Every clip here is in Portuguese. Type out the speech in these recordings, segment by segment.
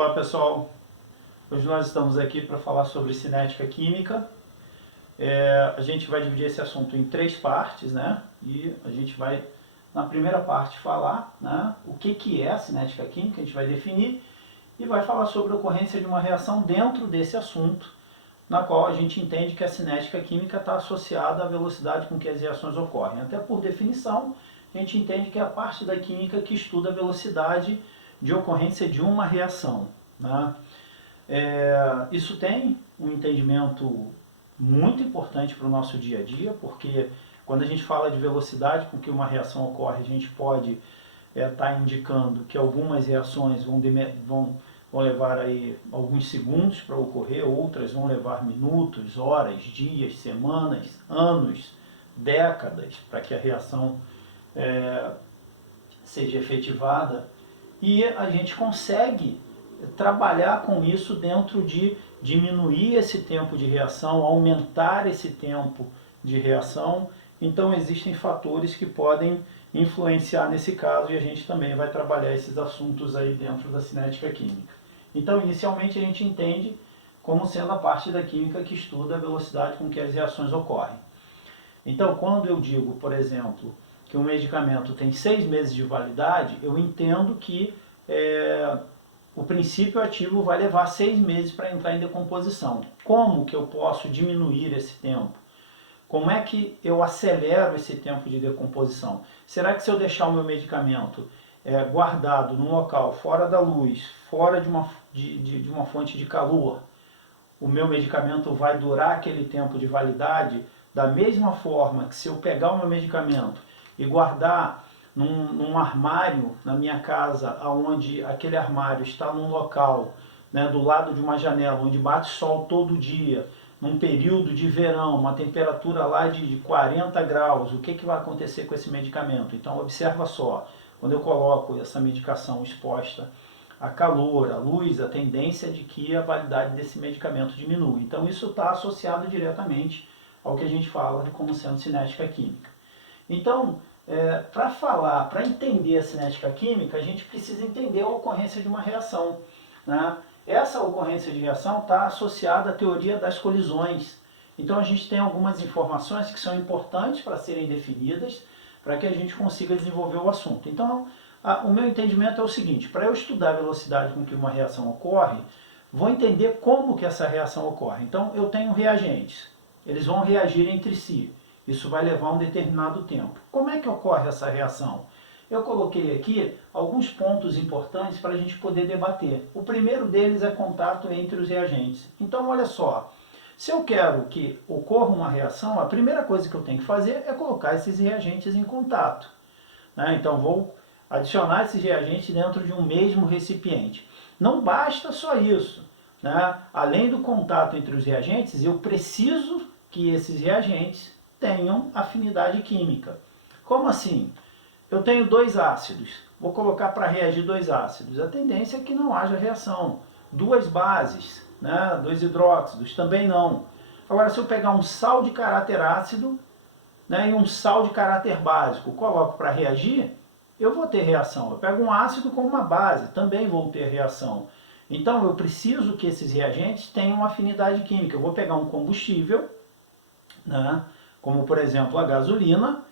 Olá pessoal, hoje nós estamos aqui para falar sobre cinética química. A gente vai dividir esse assunto em 3 partes, né? E a gente vai, na primeira parte, falar, né, o que é a cinética química, a gente vai definir e vai falar sobre a ocorrência de uma reação dentro desse assunto, na qual a gente entende que a cinética química está associada à velocidade com que as reações ocorrem. Até por definição, a gente entende que é a parte da química que estuda a velocidade de ocorrência de uma reação, né? Isso tem um entendimento muito importante para o nosso dia a dia, porque quando a gente fala de velocidade com que uma reação ocorre, a gente pode estar indicando que algumas reações vão levar aí alguns segundos para ocorrer, outras vão levar minutos, horas, dias, semanas, anos, décadas para que a reação seja efetivada. E a gente consegue trabalhar com isso dentro de diminuir esse tempo de reação, aumentar esse tempo de reação. Então existem fatores que podem influenciar nesse caso e a gente também vai trabalhar esses assuntos aí dentro da cinética química. Então inicialmente a gente entende como sendo a parte da química que estuda a velocidade com que as reações ocorrem. Então quando eu digo, por exemplo, que um medicamento tem 6 meses de validade, eu entendo que o princípio ativo vai levar 6 meses para entrar em decomposição. Como que eu posso diminuir esse tempo? Como é que eu acelero esse tempo de decomposição? Será que se eu deixar o meu medicamento guardado num local fora da luz, fora de uma fonte de calor, o meu medicamento vai durar aquele tempo de validade da mesma forma que se eu pegar o meu medicamento e guardar num armário na minha casa, onde aquele armário está num local, né, do lado de uma janela, onde bate sol todo dia, num período de verão, uma temperatura lá de 40 graus, o que vai acontecer com esse medicamento? Então observa só, quando eu coloco essa medicação exposta a calor, a luz, a tendência é de que a validade desse medicamento diminui. Então isso está associado diretamente ao que a gente fala de como sendo cinética química. Então, para entender a cinética química, a gente precisa entender a ocorrência de uma reação, né? Essa ocorrência de reação está associada à teoria das colisões. Então a gente tem algumas informações que são importantes para serem definidas, para que a gente consiga desenvolver o assunto. Então, o meu entendimento é o seguinte: para eu estudar a velocidade com que uma reação ocorre, vou entender como que essa reação ocorre. Então eu tenho reagentes, eles vão reagir entre si. Isso vai levar um determinado tempo. Como é que ocorre essa reação? Eu coloquei aqui alguns pontos importantes para a gente poder debater. O primeiro deles é contato entre os reagentes. Então, olha só, se eu quero que ocorra uma reação, a primeira coisa que eu tenho que fazer é colocar esses reagentes em contato, né? Então, vou adicionar esses reagentes dentro de um mesmo recipiente. Não basta só isso, né? Além do contato entre os reagentes, eu preciso que esses reagentes tenham afinidade química. Como assim? Eu tenho 2 ácidos, vou colocar para reagir 2 ácidos. A tendência é que não haja reação. 2 bases, né? 2 hidróxidos, também não. Agora, se eu pegar um sal de caráter ácido, né, e um sal de caráter básico, coloco para reagir, eu vou ter reação. Eu pego um ácido com uma base, também vou ter reação. Então, eu preciso que esses reagentes tenham afinidade química. Eu vou pegar um combustível, né, como por exemplo a gasolina.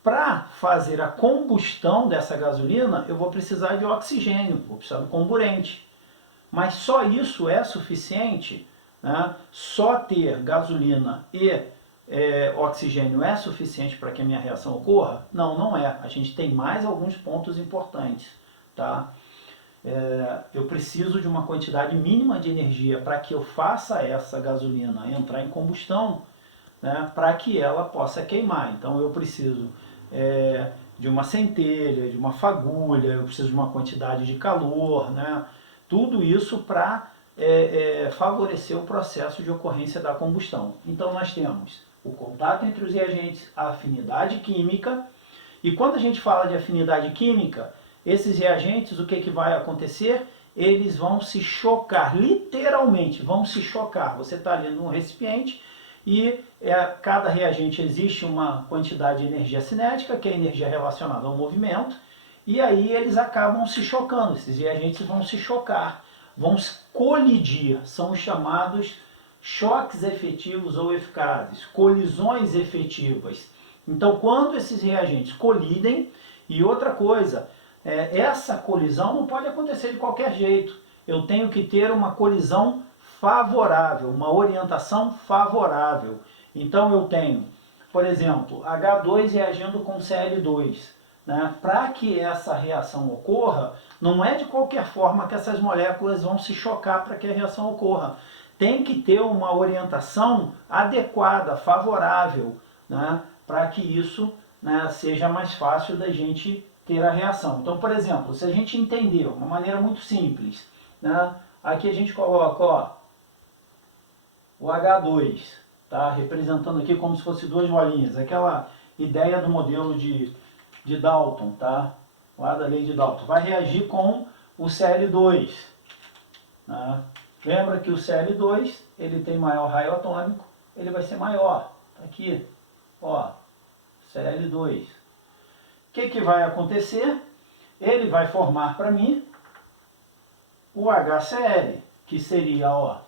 Para fazer a combustão dessa gasolina, eu vou precisar de oxigênio, vou precisar do comburente. Mas só isso é suficiente, né? Só ter gasolina e oxigênio é suficiente para que a minha reação ocorra? Não, não é. A gente tem mais alguns pontos importantes, tá? Eu preciso de uma quantidade mínima de energia para que eu faça essa gasolina entrar em combustão, né, para que ela possa queimar. Então eu preciso de uma centelha, de uma fagulha, eu preciso de uma quantidade de calor, né? Tudo isso para favorecer o processo de ocorrência da combustão. Então nós temos o contato entre os reagentes, a afinidade química, e quando a gente fala de afinidade química, esses reagentes, o que vai acontecer? Eles vão se chocar, literalmente vão se chocar. Você está ali num recipiente, e cada reagente existe uma quantidade de energia cinética, que é a energia relacionada ao movimento, e aí eles acabam se chocando, esses reagentes vão se chocar, vão colidir, são os chamados choques efetivos ou eficazes, colisões efetivas. Então, quando esses reagentes colidem, e outra coisa, essa colisão não pode acontecer de qualquer jeito. Eu tenho que ter uma colisão favorável, uma orientação favorável. Então, eu tenho, por exemplo, H2 reagindo com Cl2. Né? Para que essa reação ocorra, não é de qualquer forma que essas moléculas vão se chocar para que a reação ocorra. Tem que ter uma orientação adequada, favorável, né? Para que isso, né, seja mais fácil da gente ter a reação. Então, por exemplo, se a gente entender uma maneira muito simples, né? Aqui a gente coloca, ó, o H2, tá? Representando aqui como se fosse duas bolinhas, aquela ideia do modelo de Dalton, tá? Lá da lei de Dalton. Vai reagir com o Cl2. Né? Lembra que o Cl2, ele tem maior raio atômico, ele vai ser maior. Tá aqui, ó, Cl2. O que vai acontecer? Ele vai formar para mim o HCl, que seria, ó,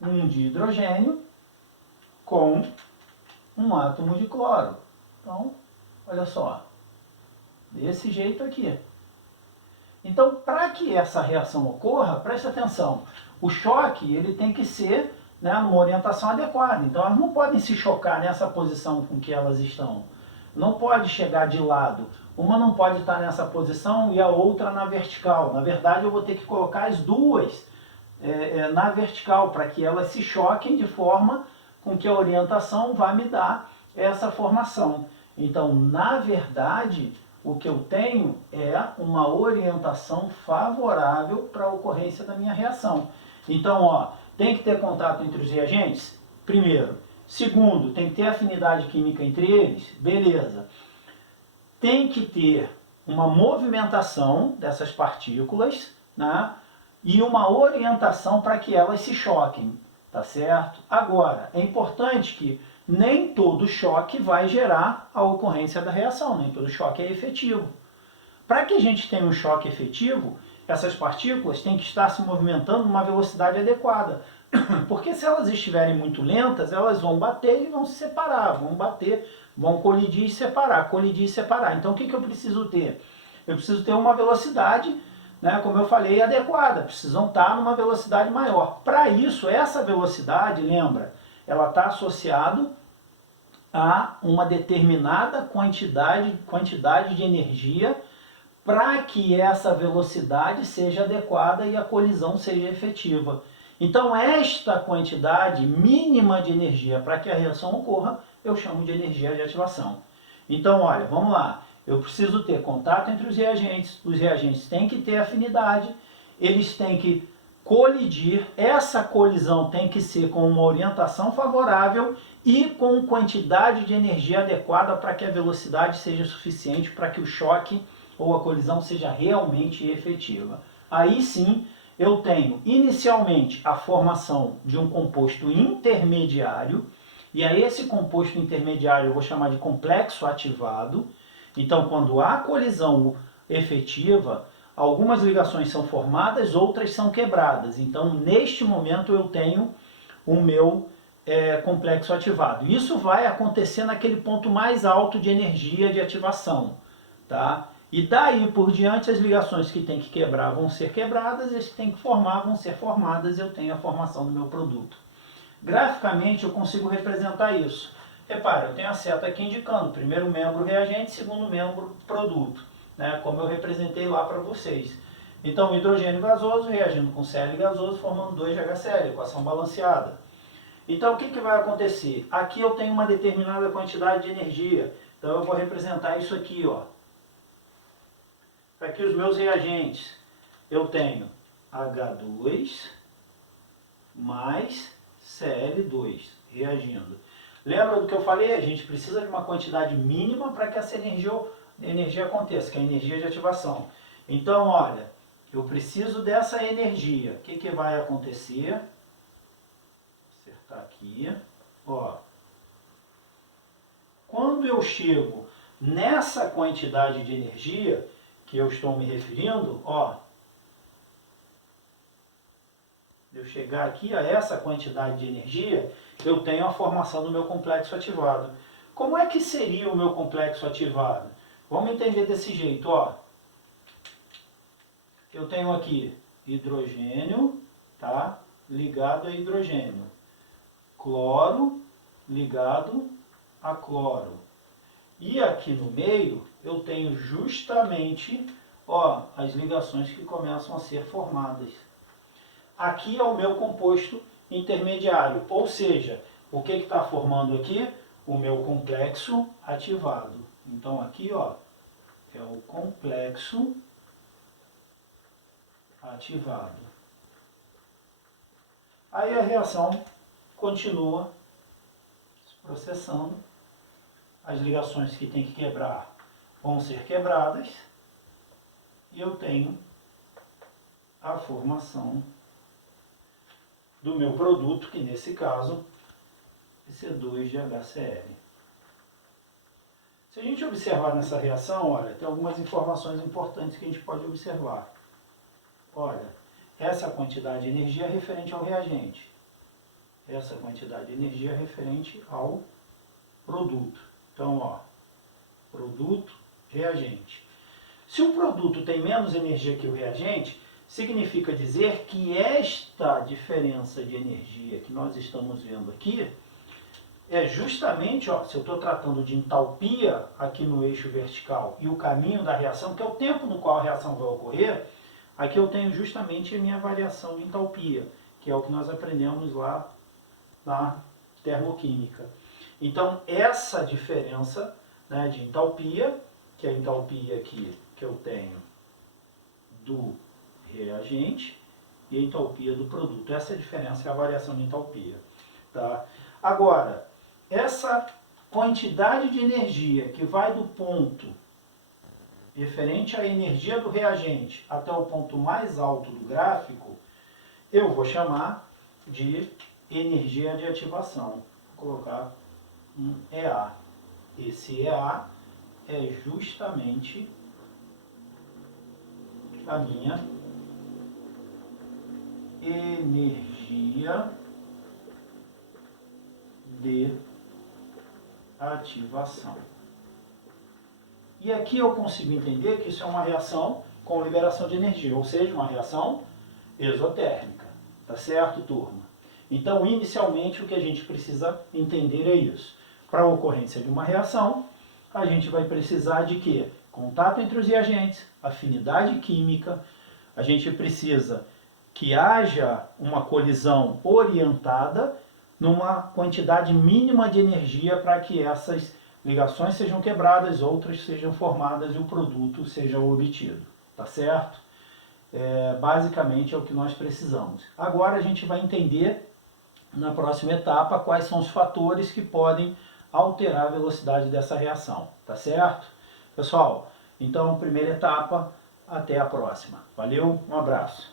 um de hidrogênio com um átomo de cloro. Então, olha só, desse jeito aqui. Então, para que essa reação ocorra, preste atenção, o choque ele tem que ser, né, numa orientação adequada. Então, elas não podem se chocar nessa posição com que elas estão. Não pode chegar de lado. Uma não pode estar nessa posição e a outra na vertical. Na verdade, eu vou ter que colocar as duas na vertical, para que elas se choquem de forma com que a orientação vá me dar essa formação. Então, na verdade, o que eu tenho é uma orientação favorável para a ocorrência da minha reação. Então, ó, tem que ter contato entre os reagentes? Primeiro. Segundo, tem que ter afinidade química entre eles? Beleza. Tem que ter uma movimentação dessas partículas, né? E uma orientação para que elas se choquem, tá certo? Agora, é importante que nem todo choque vai gerar a ocorrência da reação, nem todo choque é efetivo. Para que a gente tenha um choque efetivo, essas partículas têm que estar se movimentando numa velocidade adequada. Porque se elas estiverem muito lentas, elas vão bater e vão se separar, vão bater, vão colidir e separar, colidir e separar. Então o que eu preciso ter? Eu preciso ter uma velocidade, né, como eu falei, adequada, precisam estar numa velocidade maior. Para isso, essa velocidade, lembra, ela está associada a uma determinada quantidade de energia para que essa velocidade seja adequada e a colisão seja efetiva. Então, esta quantidade mínima de energia para que a reação ocorra, eu chamo de energia de ativação. Então, olha, vamos lá. Eu preciso ter contato entre os reagentes têm que ter afinidade, eles têm que colidir, essa colisão tem que ser com uma orientação favorável e com quantidade de energia adequada para que a velocidade seja suficiente para que o choque ou a colisão seja realmente efetiva. Aí sim, eu tenho inicialmente a formação de um composto intermediário, e a esse composto intermediário eu vou chamar de complexo ativado. Então, quando há colisão efetiva, algumas ligações são formadas, outras são quebradas. Então, neste momento, eu tenho o meu complexo ativado. Isso vai acontecer naquele ponto mais alto de energia de ativação. Tá? E daí por diante, as ligações que tem que quebrar vão ser quebradas, e as que tem que formar vão ser formadas, e eu tenho a formação do meu produto. Graficamente, eu consigo representar isso. Repare, eu tenho a seta aqui indicando primeiro membro reagente, segundo membro produto, né, como eu representei lá para vocês. Então, hidrogênio gasoso reagindo com Cl gasoso, formando 2 de HCl, equação balanceada. Então, o que vai acontecer? Aqui eu tenho uma determinada quantidade de energia, então eu vou representar isso aqui, ó. Aqui os meus reagentes, eu tenho H2 mais Cl2 reagindo. Lembra do que eu falei? A gente precisa de uma quantidade mínima para que essa energia aconteça, que é a energia de ativação. Então, olha, eu preciso dessa energia. O que vai acontecer? Vou acertar aqui. Ó. Quando eu chego nessa quantidade de energia que eu estou me referindo, ó, eu chegar aqui a essa quantidade de energia, eu tenho a formação do meu complexo ativado. Como é que seria o meu complexo ativado? Vamos entender desse jeito, ó. Eu tenho aqui hidrogênio, tá? Ligado a hidrogênio. Cloro ligado a cloro. E aqui no meio eu tenho justamente, ó, as ligações que começam a ser formadas. Aqui é o meu composto intermediário, ou seja, o que está formando aqui? O meu complexo ativado. Então aqui, ó, é o complexo ativado. Aí a reação continua se processando. As ligações que tem que quebrar vão ser quebradas. E eu tenho a formação do meu produto, que nesse caso é C2 de HCl. Se a gente observar nessa reação, olha, tem algumas informações importantes que a gente pode observar. Olha, essa quantidade de energia é referente ao reagente. Essa quantidade de energia é referente ao produto. Então, ó, produto, reagente. Se o produto tem menos energia que o reagente, significa dizer que esta diferença de energia que nós estamos vendo aqui é justamente, ó, se eu estou tratando de entalpia aqui no eixo vertical e o caminho da reação, que é o tempo no qual a reação vai ocorrer, aqui eu tenho justamente a minha variação de entalpia, que é o que nós aprendemos lá na termoquímica. Então, essa diferença, né, de entalpia, que é a entalpia aqui que eu tenho do reagente e a entalpia do produto. Essa diferença é a variação de entalpia. Tá? Agora, essa quantidade de energia que vai do ponto referente à energia do reagente até o ponto mais alto do gráfico, eu vou chamar de energia de ativação. Vou colocar um EA. Esse EA é justamente a minha energia de ativação. E aqui eu consigo entender que isso é uma reação com liberação de energia, ou seja, uma reação exotérmica. Tá certo, turma? Então, inicialmente, o que a gente precisa entender é isso. Para a ocorrência de uma reação, a gente vai precisar de quê? Contato entre os reagentes, afinidade química, a gente precisa que haja uma colisão orientada numa quantidade mínima de energia para que essas ligações sejam quebradas, outras sejam formadas e o produto seja obtido. Tá certo? Basicamente é o que nós precisamos. Agora a gente vai entender na próxima etapa quais são os fatores que podem alterar a velocidade dessa reação. Tá certo? Pessoal, então primeira etapa, até a próxima. Valeu, um abraço.